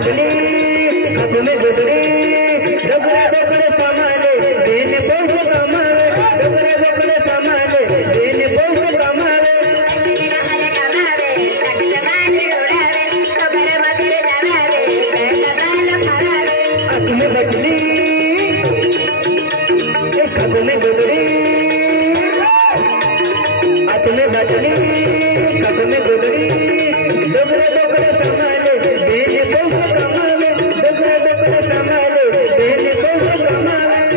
बाटली हाथ में गुदड़ी डोकरे डोकरे संभाले दिन बहुत कमावे डोकरे डोकरे संभाले दिन बहुत कमावे हाथ में बाटली हाथ में गुदड़ी हाथ में बाटली हाथ में गुदड़ी डोकरे डोकरे संभाले दिन बहुत कमावे डोकरे डोकरे संभाले दिन बहुत कमावे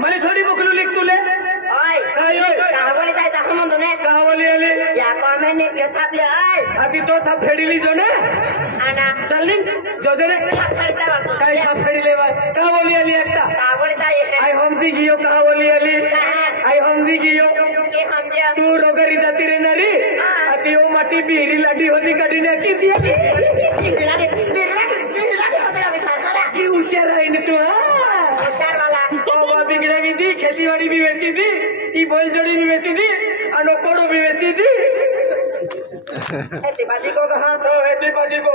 मैं थोड़ी बुकलू लिख तुले अभी तो था फेडिली जो ने चल जो ने काही का फेडिले का बोली आली एकटा आई हमजी गियो का बोली आली आई हमजी गियो तू रोगरी जाती रे नारी अति ओ माटी बिहरी लाडी होती कडी ने की दिया की होशियार है तू होशियार वाला ओ बिगड़ा भी थी खेती बाड़ी भी बेची थी ई बोल जोड़ी भी बेची थी और कोड़ो भी बेची थी बाजी को कहा बाजी को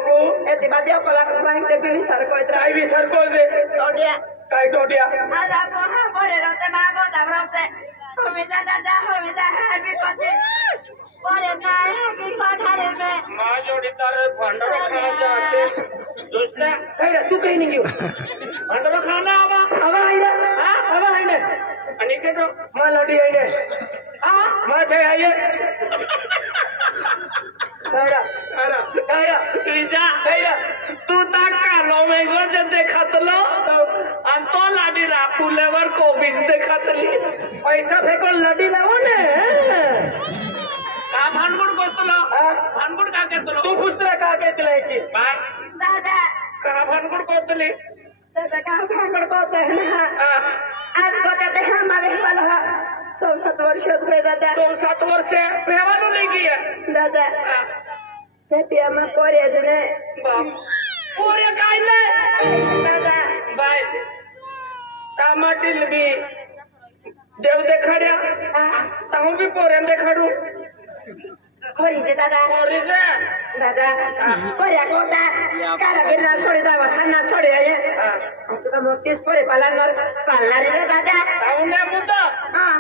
बाजी को लाख बैंक ते भी सर को इतना आई भी सर को से टोटिया काय टोटिया आज आप वहां बोले रहते बाबू दबरते हमेशा दादा हमेशा है भी पति बोले ना है कि कोठारे में मां जोड़ी तारे भंडारा खाना जाते दोस्त काय तू कहीं नहीं गयो भंडारा खाना आवा आई ना आवा आई ना अनिके तो मां लड़ी आई ने मां थे आई तू कालो में देखत लो अंतो लाडी राखू लेवर को बीज देखत ली पैसा फेंको लड़ी लावो ने का भानगुड़ करतलो भानगुड़ का केतलो तू पुस्तरा का केतले की बाय दादा का भानगुड़ करतली दादा का भानगुड़ करते हैं आज बताते हैं हमारे वाला 7 वर्ष हो गए दादा 7 वर्ष पेवानो नहीं किया दादा ते पिया में कोरे जने बाप कोरे काइले दादा बाय टमाटिल भी देव देखाड्या ताऊ भी पोरे देखाडू कोरी से दादा कोरी से दादा कोरिया कोता कारा गिरना छोड़ी दावा खाना छोड़ी आये तो का मोतीस पोरे पालनर पालनारी रे दादा ताऊ ने मुद्दा हां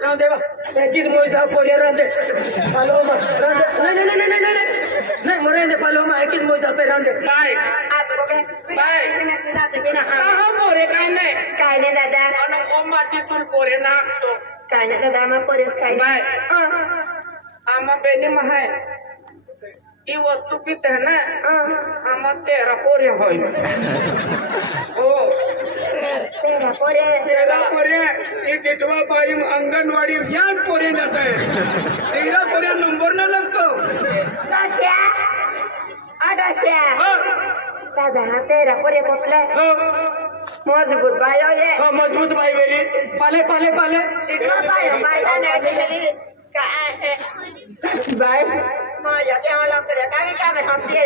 ना देवा किस मोइसा पोरे रंदे पालोमा रंदे नहीं मोरे ने पालोमा किस मोइसा पे रंदे बाय आज को के बाय साथे बिना कहां पोरे काने दादा अन को माटी तुल पोरे ना तो काने दादा में पोरे काने बाय आमा बेनी महा ई वस्तु पित है ना आमा 13 पोरे होई ओ 13 पोरे ये टिटवा बाई आंगनवाड़ी ज्ञान पोरे जाता है 13 पोरे नंबर ना लगतो दादा दादा ना 13 पोरे पोतले मजबूत भाई हो ये मजबूत भाई मेरी पाले भाई जाने के बाय मां जाके वाला करे का में हंसी है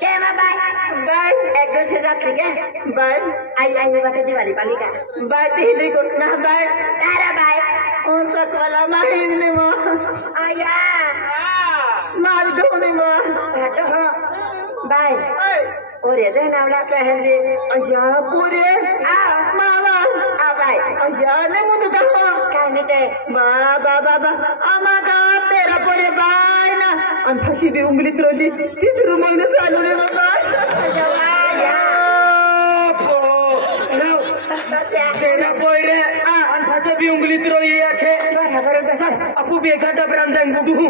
के बाय एक दूसरे साथ ठीक है बाय आई बाटे दिवाली पाली का बाय तीली को ना बाय तारा बाय कौन सा वाला महीने में आया माल ढोने में हटो बाय और ये नावला कहे जे अया पूरे आ मावा आ बाय अया ने मुंह तो कहने ते बाबा आमा का 13 पोरे बाय ना अन फशी भी उंगली त्रोली तीसरो महीने चालू रे बाबा तेरा पोरे अन फशी भी उंगली त्रोली आखे अपू भी एक डबराम जान बुडू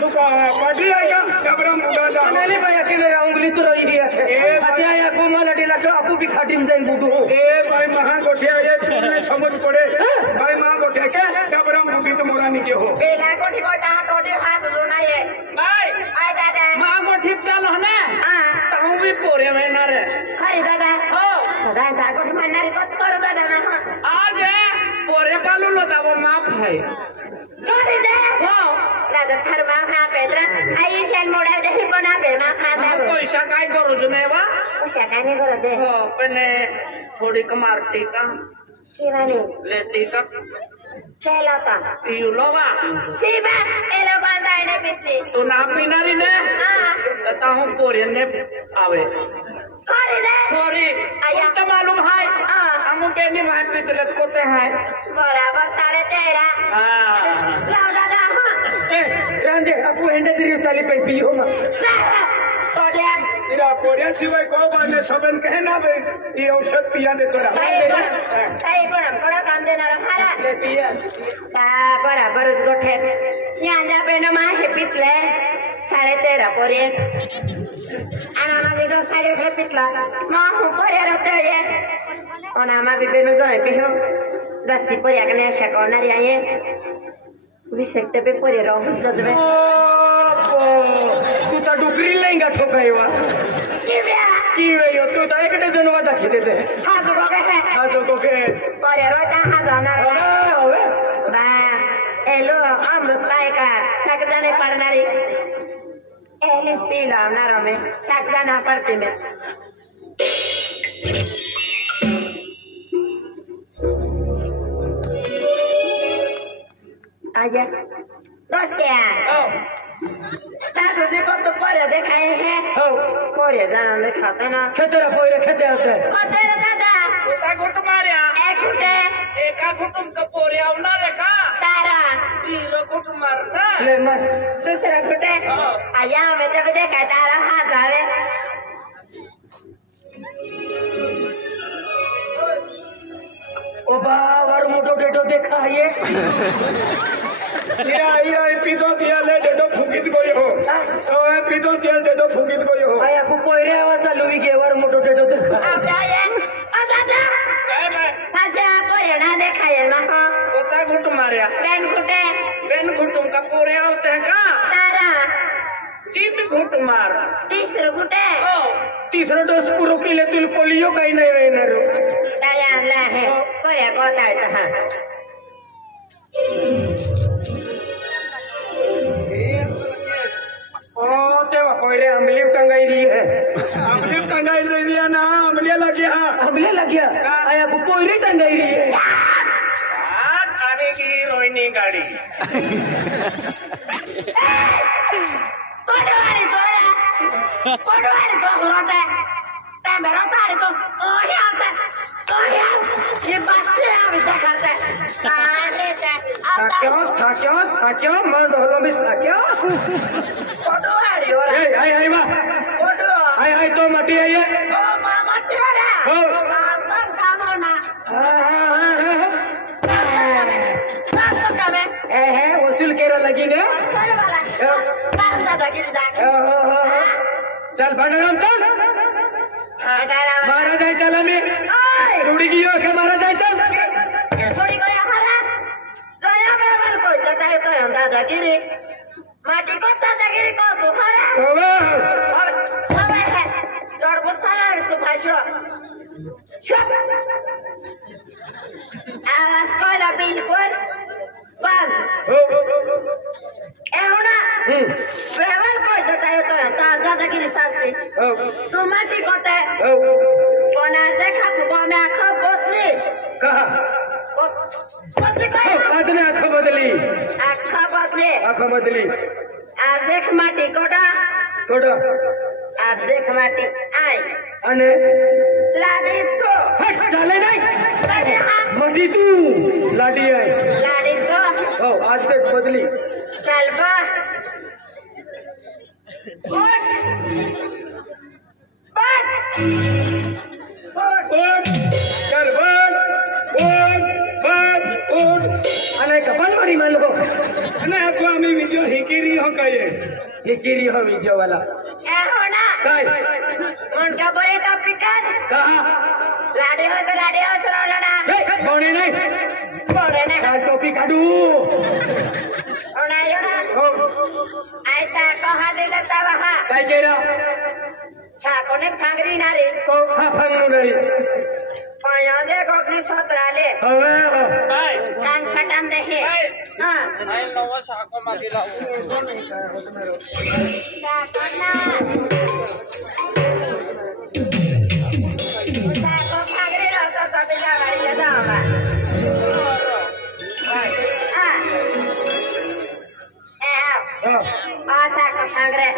तू का पार्टी है क्या डबराम बुडा जा नहीं भाई अकेले उंगली त्रोली दी आखे अतिया या कोमल अडी लाखो अपू भी खाटीम जान बुडू ए भाई महा गोठिया ये तुमने समझ पड़े भाई महा गोठिया के डबराम बुडी तो मोरा नहीं के हो बेला कोठी को ता टोटे हाथ सुना ये भाई आई दादा महा गोठी चल हो ना ताऊ भी पोरे में ना रे खरी दादा हो दादा कोठी मारनारी कत करो दादा ना आज है पोरे पालू लो जाबो माफ भाई खरी दे हो बाद थरमा खा पेद्रा आई शेल मोडा दे बना पे मा खाता पैसा काय करू जुने बा पैसा काय नाही करायचे हो पण थोडी कमारती का की माने लेती का केलाता युलोवा सीबा एलो बांधाय ने पिते तू ना पिनारी ने हां ता हूं पोरियन ने आवे करे दे पोरी आया तो मालूम है हम बेनी भाई पिछलत कोते हैं बराबर 13.5 हां लाओ दादा हां ए रांदे अपू हेंडे दिरी चाली पेन पियो मा तोड्या इरा पोरिया सिवाय को बाने सबन कहे ना बे ये औषध पिया दे तोरा अरे पण थोडा काम देणार हारा ले पिया बराबरच गोठे यांजा पेन मा हे पितले 13.5 पोरे आना बिनो 13.5 पितला मा हो पोरे रोते ये ओना मा बिनो जोय पिहो जास्ती पोरे कने अशा करणारी आहे विशेषते पे पोरे राहू जजबे तू तो डुकरी लेंगा ठोकायवा की वे यो तू तो एक डजनवा दाखी देते हाजो के पोरे रोता हाजणार अरे बा एलो अमृत बायका सकजाने पडणारी एलिस पी लावणार में सकजाना पडते में आजा रोसिया ता तुझे को तो पोरे देखाए है हो पोरे जाना दिखाते ना खेतेरा पोरे खेते आते कोते रे दादा उता गुट मारया एक उठे एका गुटुम का पोरे आवना रे का तारा पीरो गुट मारना ले मत दूसरा उठे आया मैं जब देखा तारा हाथ आवे ओ बावर मोटो डेटो देखा ये इरा पितो दिया ले डेडो फुकित कोई हो तो ए पितो दिया डेडो फुकित कोई हो आया को पोरे आवाज चालू भी के वर मोटो डेटो देखा अब जाए ओ दादा काय बाय फासे पोरे ना देखाए ना उता गुट मारया बेन कुटे बेन गुटुम का पोरे आवते हैं का तारा तीन घुट मार तीसरा कुटे तीसरा डोज पूरो पीले तुल पोलियो काही नाही वेणार ताया ला है पोरे कोता है तो हां ओ तेवा कोयरे अमली टंगाई रही है अमली टंगाई रही है ना अमली लगी हां अमले लगिया आया को कोयरे टंगाई रही है थाने की रोहिणी गाड़ी कोडवारी तो होता है टाइम रहता है तो ओही आता ओही ये बस से अभी तक करता है आने से साक्या मर्द होलो भी साक्या कोडवारी हो रहा ए आई बा कोडो आई तो मटी आई है ओ मामा तेरा हो मामा खानो ना तो कमे है वसूल केरा लगी ने सर वाला बांधा दगिर दाग चल भंडाराम चल मारा जाए चला मी चुड़ी की के मारा जाए चल सोडी गया हरा गया बेवल को जाता है तो हम दादागिरी माटी को दादागिरी को तू हरा अब है जोड़ बसाला तो भाषो आवाज को ला बिल्कुल बंद एवना बेवल को जाता है तो दादागिरी साथी तू माटी कोते कोना देखा पुको में आंखों बोतली कहा बोतली को आदने आंखों बदली आंखों बदली आज देख माटी कोड़ा छोड़ो आज देख माटी आई अने लाडी तो हट चले नहीं मती तू लाडी आई लाडी तो ओ आज देख बदली चल बा उठ चल उठ अने कपाल मारी मान लो ना को आम्ही विजय हिकिरी हो काय ये किरी हो विजय वाला ए होना काय उनका बड़े टॉपिक कर कहा लाडी हो तो लाडी हो सुनो ना ए बोने नहीं बोले ना काय टोपी काढू होना यो ना ओ ऐसा कहा दे लगता वहां काय केरा साकोने फांगरी नारी को हा फंगनु नहीं पाया दे कोकरी सतराले ओए कान फटाम देखे Ay, nawa sa ako magila.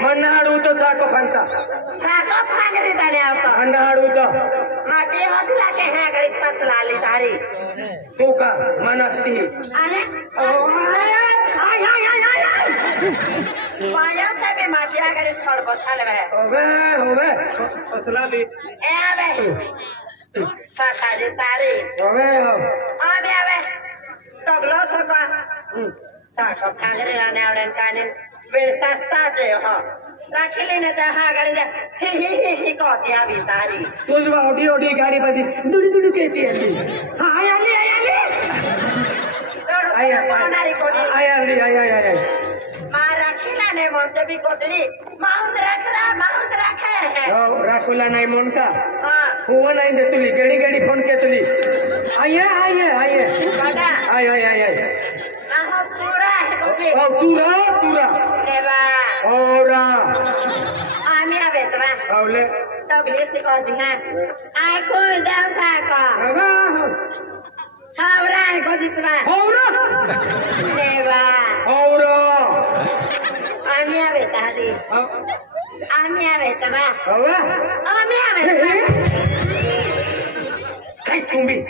Mana haduto sako fanta. Sako fangri tadi apa? Mana haduto. Mati hati lagi hagari saslali tadi. Tuka mana ti. Ale. Banyak tapi mati hagari sorbo salve. Ove. Saslali. Ave. Sakadi tadi. Ove. Ave. Toglo soko. Sako fangri ane orang kanin. बेसस्ता जे हो राखिले न त हागडी जा ही कोतिया बितारी तुझवा OD गाडी पछि दुडी केची आली आया मा राखिला ने म्हणते बी कोतडी माउस राखे हो राखुला नाही म्हणता हां हो नाही दे तुली गेडी फोन के तुली आया बाडा आय आहो तुरा है तुझे ओ तुरा एबा औरा आमी आवे तवा औले तगले से कोजी हां आय को देवसा को अबा हावरा है कोजी तवा औरा एबा औरा आमी आवे तादी आमी आवे तवा अबा आमी आवे तवा काय तुम्ही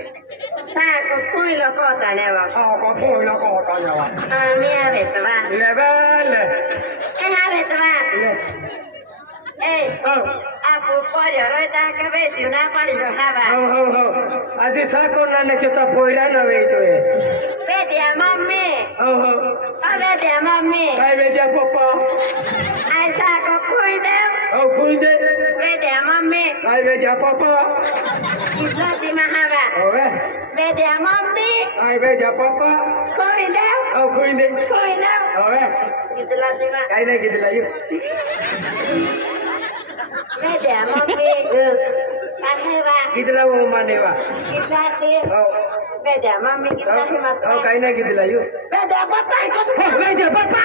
Sako puilo kota lewa. Sako puilo kota lewa. Ami ave twa. Level. Ave twa. Apu pollo roita que vete una pollo haba. हो. आजी साको नाने चोता पोइरा न वेतोय. Vete a mami. हो. Vete a mami. काय वेजा पप्पा. Ai sako cuide. Cuide. Vete a mami. काय वेजा पप्पा. Islati mahaba. ओए. Vete a mami. काय वेजा पप्पा. Cuide. Cuide. Cuide. ओए. Islati ma. काय नाही कितला यू. Vete a mami. Aheba. कितला वो मानेवा. Islati. Vete a mami islati mat. काय नाही कितला यू. Vete a papa. वेजा पप्पा.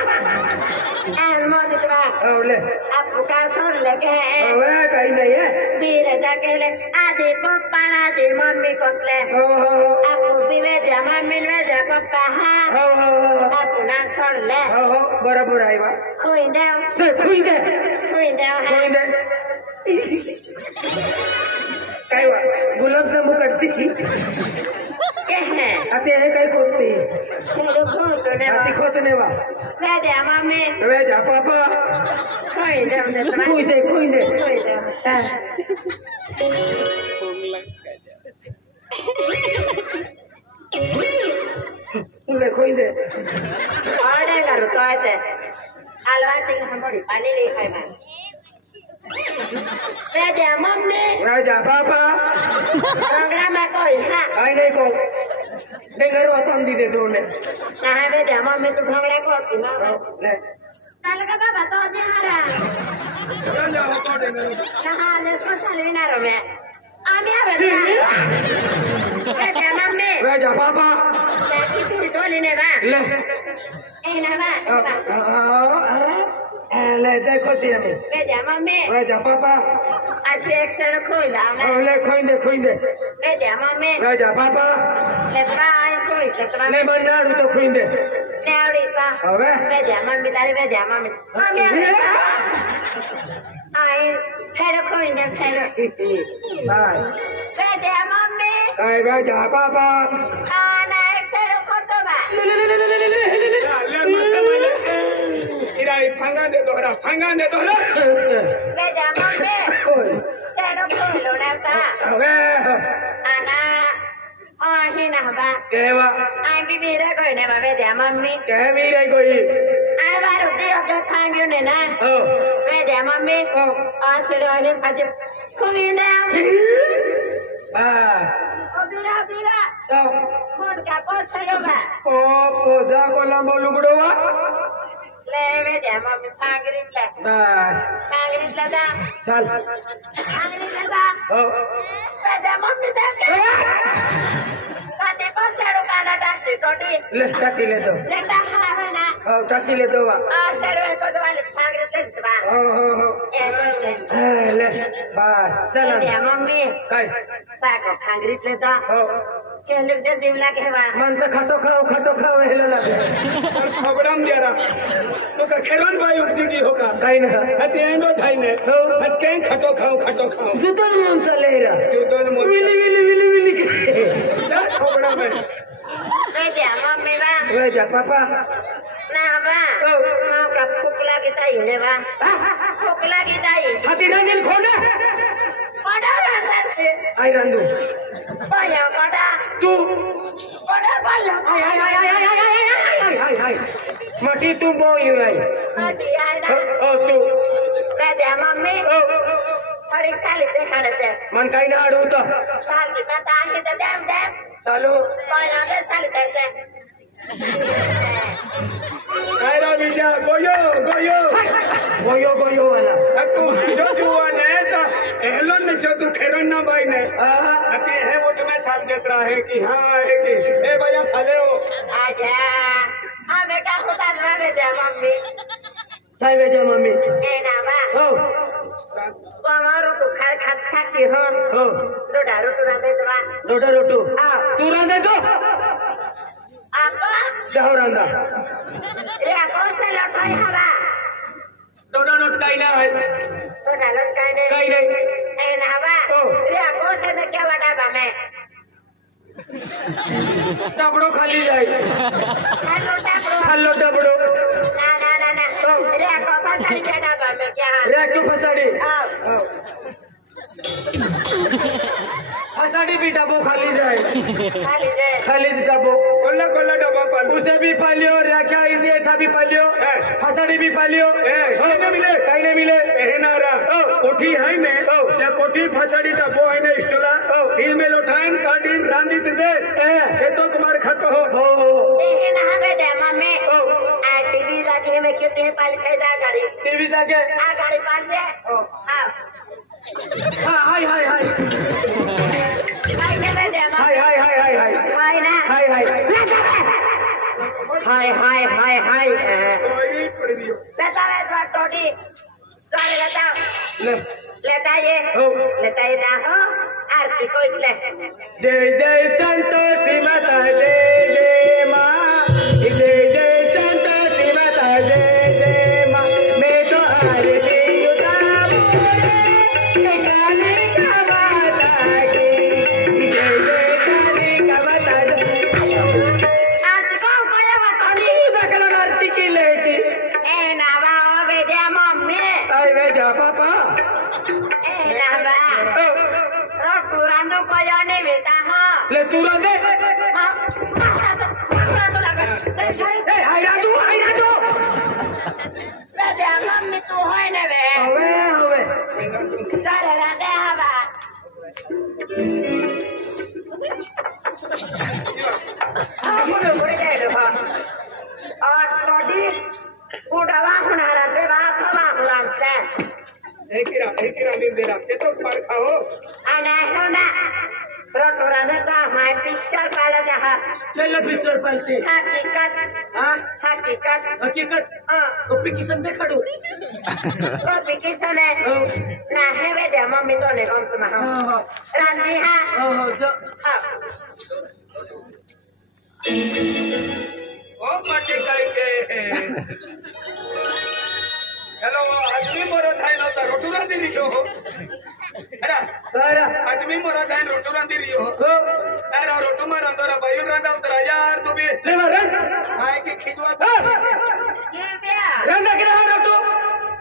El mozitwa. ओले. Apu ka sor lege. ओए काय नाही है. Bire jakele. Adi papa adi mami kotle. हो. Apu vete a mami vete a papa ha. हो. Apu na sor le. हो बरोबर आहे बा. Cuide. खुईदे काय वा गुलाबजामू करते की ¿Qué es? आता हे काय खोजते Se lo junto, ne आता va. खोजने वा Vete a mami. वे जा पापा Cuide, ¿dónde te vas? खुईदे Cuide. तुले खुईदे Ahora la ruta este. Alba tengo un body, pani le khai man. Vete a mami. वे जा पापा Programa koi ha. आई नहीं को बेगर वतन दी दे तूने Nah, vete a mami tu ढोंगड़ा को की ना. ले Tal ka baba to de hara. Nah, despo salvina rome. Ami a vete. Vete a mami. वे जा पापा Taki tu toli ne ba. ले Na ba. ले देखो सी हमें Vete a mami. वे जा पापा Así exero koi la na. ले खुईदे Vete a mami. वे जा पापा Le trae koi, le trae. ले बनारू तो खुईदे Ne ahorita. अबे Vete a mami, dale, vete a mami. Mami, ay, pero coño, cero. Bye. Vete a mami. Ay, ve जा पापा Ana, cero, corto va. फंगा दे दोहरा Vete a mami. Cero, culo, no está. अबे Ana, ay, no va. केवा Ay, vivir a coño, va, vete a mami. के भी रही कोई Ay, baru tío, que cambio, nena. O Vete a mami. O Ah, cero, ay, pase. Comida. बस Mira. तो Porque cosa yo va. ओ पोजा को लंबो लुगड़ोवा Le, vete a mami, pagrit la. बस Pagrit la da. चल Pagrit la da. O Vete a mami, da. Pati ko seru kana dati todi. ले टाकी ले दो Leta hana. टाकी ले दो Seru ko dwali pangre tes ba. ले बस चला Dia mami. काय Sako pangre leta. हो Keluk je jimla ke ba. मन तो खसो खाओ हेलो लगे खबरम दियारा तो का खेरन भाई उपजी की होगा काही ना हती एंडो थाई ने हो हत कें खटो खाओ जुतो मन चले रा क्यों तो विली के जा खबरम है Dia mami ba. वे जा पापा Nah ba. Mau ka pukla kita ini ba. Pukla kita ini. हाथी रंगीन खोना Pada rasanya. आई रंदू Banyak pada. तू Pada banyak. हाय मटी तू बोई भाई Mati ada. ओ तू Dia mami. ओ Hari sekali teh ada teh. मन काही ना आडू तो Sekali kita tanya teh dem. चालू Banyak teh sekali teh. Kiara विजा गोयो गोयो वाला तू जो जुआ ने तो एहलन ने जो तू खेरन ना भाई ने हती है वो तुम्हें साल देत रहा है कि हां है कि ए भैया साले हो Aja. Mereka hutan mana dia mami. Sai वे जा मम्मी Nama. ओ Kamaru tu khai khatta ki ho. ओ Rodaru tu nanti tu ba. रोटू तू रंदे जो Apa? जाओ रंदा Aku se lotai haba. रोटा नोट काही ना है Roda lotai ne. काही नहीं Nama. Aku se me kya bada ba me. टबड़ो खाली जाए Hello bro. हल्लो टबड़ो Na. Aku apa sari jada ba me kya. रैक्यू फसाड़ी फसाड़ी भी डबो खाली जाए Kali je. खाली डबो कोल्ला डब्बा पाल उसे भी पालियो रैक्या इसे अच्छा भी पालियो फसाड़ी भी पालियो कहीं नहीं मिले एहनारा कोठी है ने या कोठी फसाड़ी डब्बो है ने स्टोला ई में लोठाइन काडीन रांदित दे से तो कुमार खत हो Ini habe deh mami. TV lagi में कितने पाली kai जा गाड़ी. टीवी जाके गाड़ी पाल से. हाय Hai ne be deh mami. Hi Hai na. Hai. कोई पड़ियो Leta be tu todi. Kali leta. ले Leta ye dah ho. Arti ko ikle. जय जय संतोषी माता जय माँ जय जय संतोषी माता जय माँ मैं तो आरती उतारूं काली का माता की जय जय काली का माता Arti ko kaya ba todi. कल आरती की लेकी Na ba o be deh mami. आई वे जा पापा Na ba. Roturando kaya ne beta ha. ले तू रंदे हाय Raju Beda mami tu hoy ne be. हवे Sale la deja ba. Mune mune jaye ha. Aur todi udawa hunara se ba kama hunante. एक ही रानी दे रहा ये तो कुमार खाओ Ana huna. Roturando ta mai pishar pala jaha. चल picture पलती Hakikat. हाँ Hakikat. हकीकत copy की संदे खड़ो Kopi kisane. Na hebe de mami to ne kom tuma ha. Ranti ha. जो ओ पाटे काई के हेलो आदमी मोरा थाई ना रोटुरा दी रियो अरे सारा आदमी मोरा थाई रोटुरा दी रियो अरे रोटु मार अंदर बायुन रंदा उतरा यार तू भी ले रन हाय की खिजवा Ye bea. रन के रहा तो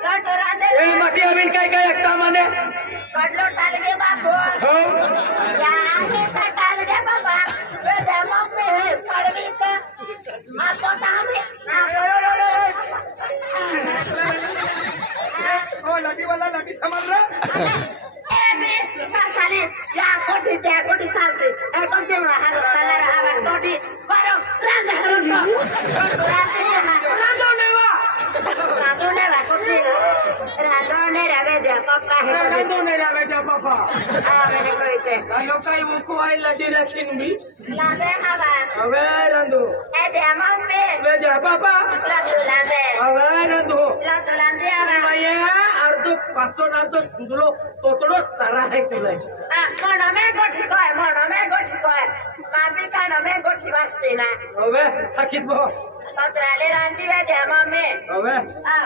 Roturando. ए मटी अभी काय एकता माने Kadlo talge babu. हो Ya kita talge baba. Beda mami sarvi ka. Apo tami. ओ लगी वाला लगी समझ रहा Emi sasali. Ya koti salti. Koti mahal salara haba koti. Baru randa haruto. Randa रंदो नेवा koti. रांधोने रवे दे पापा है रांधो नहीं रवे जा पापा आ मैंने कोई थे आयो काई वो को आई लड़ी रखिन भी लांदे हवा अबे रांधो ए दे मम्मी वे जा पापा लांदे अबे रांधो लांदे हवा माया अर्धो पाचो ना तो सुंदरो तोतड़ो सारा है तुले आ मोनो में गोठी कोय मामी कानो में गोठी वास्ते ना अबे थकित बो सत्राले रांधी है दे मम्मी अबे आ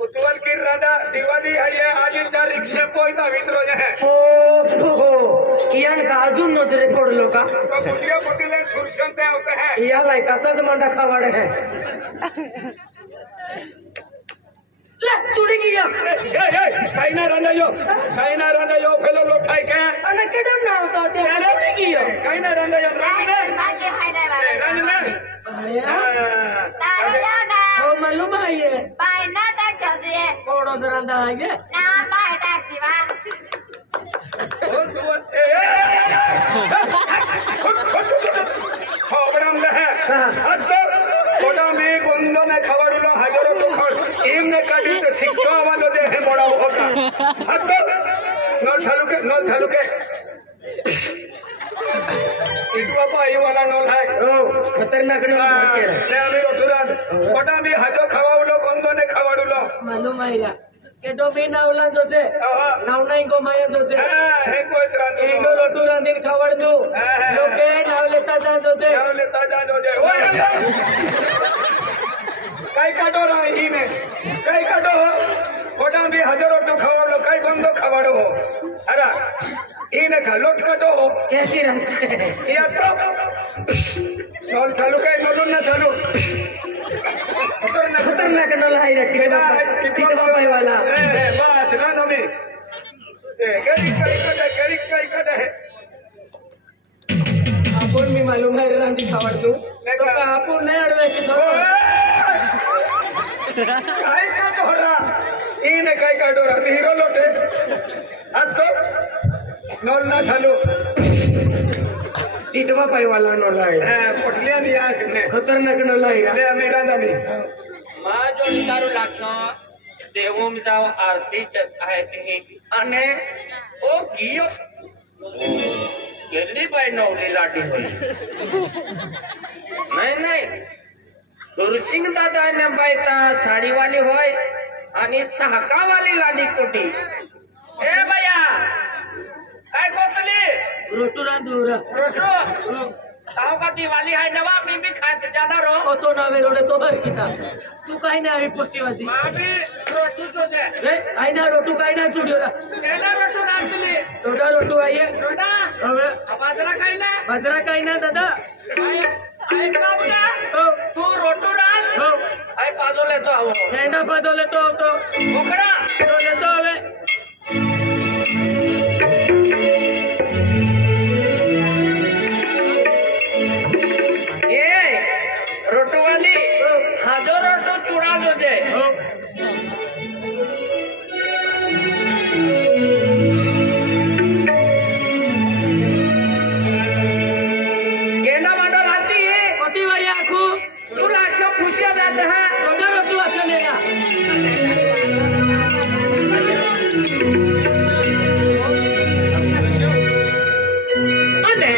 उतवल की राधा दिवाळी आहे आज चार रिक्षा पोयता वित्रो आहे ओ यान का अजून नजरे पडलो का तो गुलिया पुतीले सुरशन ते होते हैं या लायकाचाच मांडा खावाड है ले चुड़ी गया काही ना रांधा यो फेलो लोठाई के अने केडो ना होता ते चुड़ी गया काही ना रांधा यो बाकी है दे रांधले अरे तारो जाना ओ मालूम है ये बाय ना तक जोजे कोड़ो जरांदा है ये ना बाय टैक्सी वा ओ जुवन खावडम दे हत्तो कोडा में गोंदो ने खावडलो हजारो लोक टीम ने काढी तो शिक्षो वालो दे है बड़ा होता हत्तो नल चालू के इतवा पाई वाला नल है ओ खतरनाक ने मार ने आम्ही रोटुरात कोडा में हजो खावडलो गोंदो ने खावडलो मालूम है या केडो मी नावला जोते नाव नाही गो माया जोते हे कोई तरह एंडो रोटू रांधीन खावडदू लोके नाव लेता जा जोते ओय काय काटो राही ने काय काटो कोडा में हजारो रोटू खावडलो काय गोंदो खावडो अरे इने का लोट काटो कैसी रहते या तो नल चालू काय नलून ना चालू खतरनाक नल हाई रखी कितना पाई वाला बस ना तुम्ही गरी काय कट है आपण मी मालूम है रांधी खावडतो तो का आपण नाही अडवे की काय का डोरा इने काय का डोरा हीरो लोटे अब तो नल ना चालू इटवा पाई वाला नल है पोटलिया नहीं आंख ने खतरनाक नल है ले मी रांधा मी मा जो तारू लागतो देवोम जाव आरती आहे ते आणि ओ गियो गेली बाई नवली लाटी होई नाही सुरसिंग दादा ने बाईता साडीवाली होय आणि सहाकावाली लाडी कोटी ए भैया काय कोतली रोटू रांधूर रोटू ताव का दिवाली है नवा मी भी खाते ज्यादा रो तो ना वे रोडे तो हर किता तू काही ना आवी पुढची वाजी मामी रोटू तो दे ए काही ना रोटू काही ना चुडियो रा केना रोटू रांधली रोटा रोटू आये रोटा अबे बाजरा काही ना दादा आई बाबा तू रोटू रांध हो आई पाजो लेतो आओ नेंडा पाजो लेतो तो ओकड़ा तो लेतो हवे रोटो वाली हाजो रोटो चूड़ा दो जे केंडा माडो राती है कति बारी आखू चूड़ा अच्छा खुशियां जाते हैं रोजा रोटो अच्छा लेना अने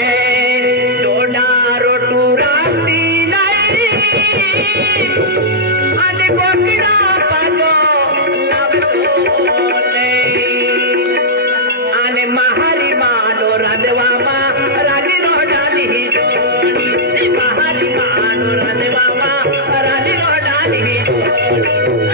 डोडा रोटू राती आणि बोकिडा पाजो लावतो आणि महारी मानो राधवामा राणी रोडाली जोडी महारी मानो राधवामा राणी रोडाली जोडी